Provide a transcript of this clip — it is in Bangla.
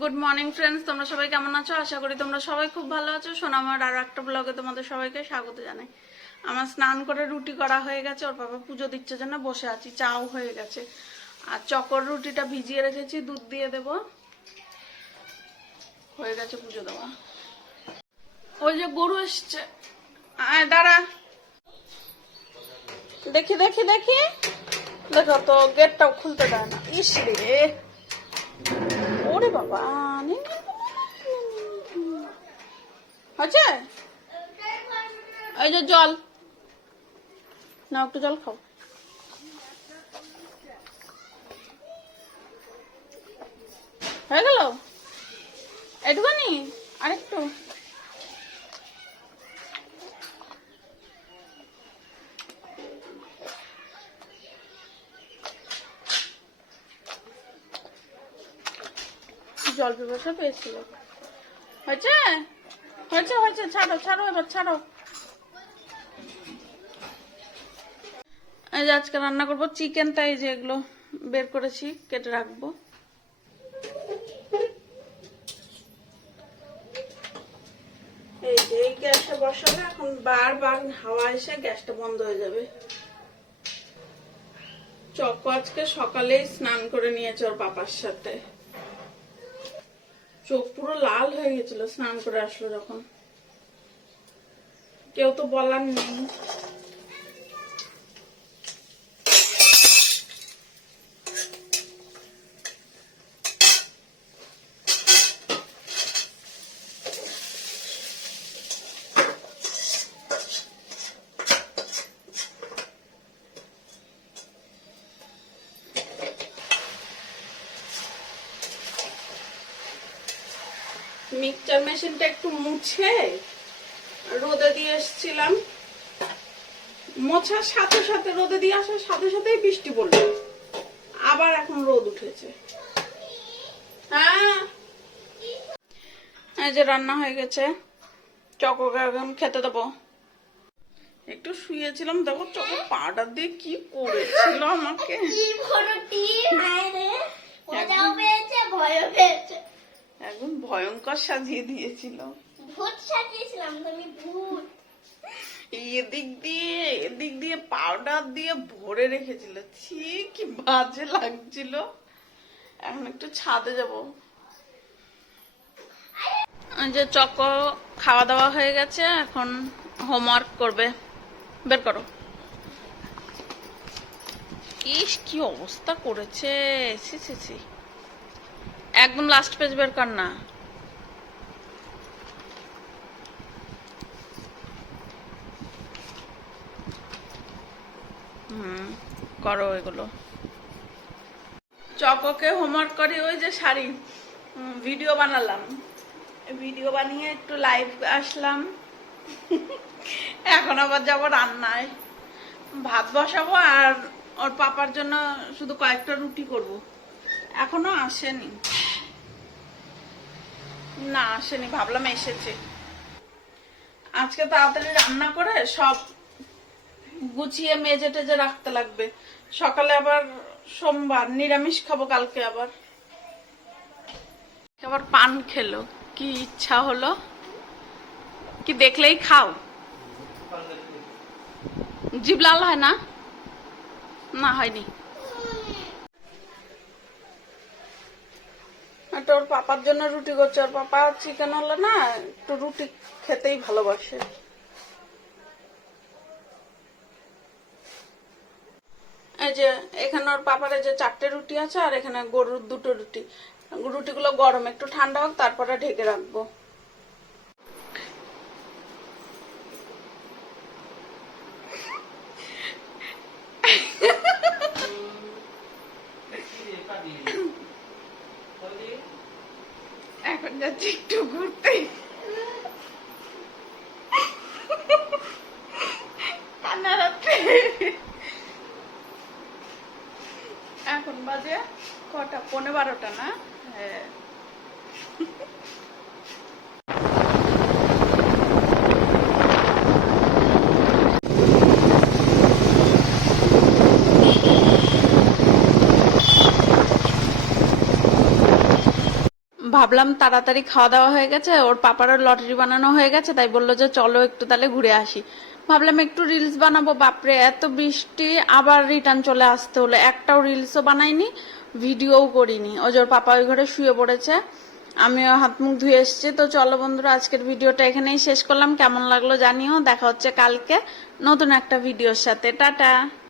গুড মর্নিং ফ্রেন্ডস তোমরা সবাই কেমন আছো? আশা করি তোমরা সবাই খুব ভালো আছো। সোনামার আরও একটা ব্লগে তোমাদের সবাইকে স্বাগত জানাই। আমার স্নান করে রুটি করা হয়ে গেছে। ওর বাবা পুজো দিচ্ছে জন্য বসে আছি। চাও হয়ে গেছে। আর চকর রুটিটা ভিজিয়ে রেখেছি, দুধ দিয়ে দেব। হয়ে গেছে পুজো দেওয়া। ওই যে গরু এসছে। দাঁড়া। দেখি দেখি দেখি। দেখো তো, গেটটাও খুলতে দেয় না। ইস রে। বাবা হচ্ছে এই যে জল। না একটু জল খাও। হয়ে গেল? একটুখানি আরেকটু। জল পিপাসা পেয়েছিল। হয়েছে? হয়েছে হয়েছে, ছাড়ো ছাড়ো এবার, ছাড়ো। এই যে আজকে রান্না করব চিকেন তাই যে এগুলো বের করেছি, কেটে রাখব। এই যে এই গ্যাসটা বসাবে এখন বারবার হাওয়া এসে গ্যাসটা বন্ধ হয়ে যাবে। চকো আজকে সকালেই স্নান করে নিয়েছে ওর পাপার সাথে। চোখ পুরো লাল হয়ে গেছিল স্নান করে আসলো যখন। কেউ তো বলার নেই। মিক্সচার মেশিনটা একটু মুছে রোদে দিয়ে এসেছিলাম। মোছার সাথে সাথে, রোদে দিয়ে আসার সাথে সাথেই বৃষ্টি পড়ল। আবার এখন রোদ উঠেছে। হ্যাঁ। এই যে রান্না হয়ে গেছে। এখন খেতে দেবো। একটু শুয়েছিলাম, দেখো চকো পাউডার দিয়ে কি করেছিল আমাকে। ভয়ও পেয়েছে। একদম ভয়ঙ্কর সাজিয়ে দিয়েছিল। ভূত সাজিয়েছিলাম আমি ভূত। এদিক দিয়ে এদিক দিয়ে পাউডার দিয়ে ভরে রেখেছিল। ছি কি বাজে লাগছিল। এখন একটু ছাদে যাব। যে চক খাওয়া দাওয়া হয়ে গেছে এখন হোমওয়ার্ক করবে। বের করো। ইস কি অবস্থা করেছে? সি সি সি একদম লাস্ট পেজ বের কর না। করো এগুলো। চককে হোমওয়ার্ক করে, ওই যে শাড়ি। ভিডিও বানালাম। ভিডিও বানিয়ে একটু লাইভ আসলাম। এখন আবার যাব রান্নায়। ভাত বসাবো আর ওর পাপার জন্য শুধু কয়েকটা রুটি করব। এখনও আসেনি। না, আসেনি, ভাবলাম এসেছে। আজকে তাড়াতাড়ি রান্না করে সব গুছিয়ে মেজে টেজে রাখতে লাগবে। সকালে আবার সোমবার, নিরামিষ খাব কালকে আবার। আবার পান খেলো, কি ইচ্ছা হলো? কি দেখলেই খাও? জিভ লাল হয় না? না, হয়নি। ওর পাপার জন্য রুটি করছে। ওর পাপা চিকেন হলে না, একটু রুটি খেতেই ভালোবাসে। এই যে, এখানে ওর পাপার যে চারটে রুটি আছে, আর এখানে গরুর দুটো রুটি। রুটিগুলো গরম, একটু ঠান্ডা হোক, তারপরে ঢেকে রাখব। যাচ্ছি একটু ঘুরতে। এখন বাজে কটা? পনেরো বারোটা না? হ্যাঁ। ভাবলাম তাড়াতাড়ি খাওয়া দাওয়া হয়ে গেছে, ওর পাপারও লটারি বানানো হয়ে গেছে, তাই বলল যে চলো একটু তাহলে ঘুরে আসি। ভাবলাম একটু রিলস বানাবো, বাপরে, এত বৃষ্টি, আবার রিটার্ন চলে আসতে হলো। একটাও রিলসও বানাইনি ভিডিওও করিনি। ও যে ওর পাপা ওই ঘরে শুয়ে পড়েছে, আমিও হাত মুখ ধুয়ে এসেছি। তো চলো বন্ধুরা, আজকের ভিডিওটা এখানেই শেষ করলাম। কেমন লাগল জানিও। দেখা হচ্ছে কালকে নতুন একটা ভিডিওর সাথে। টাটা!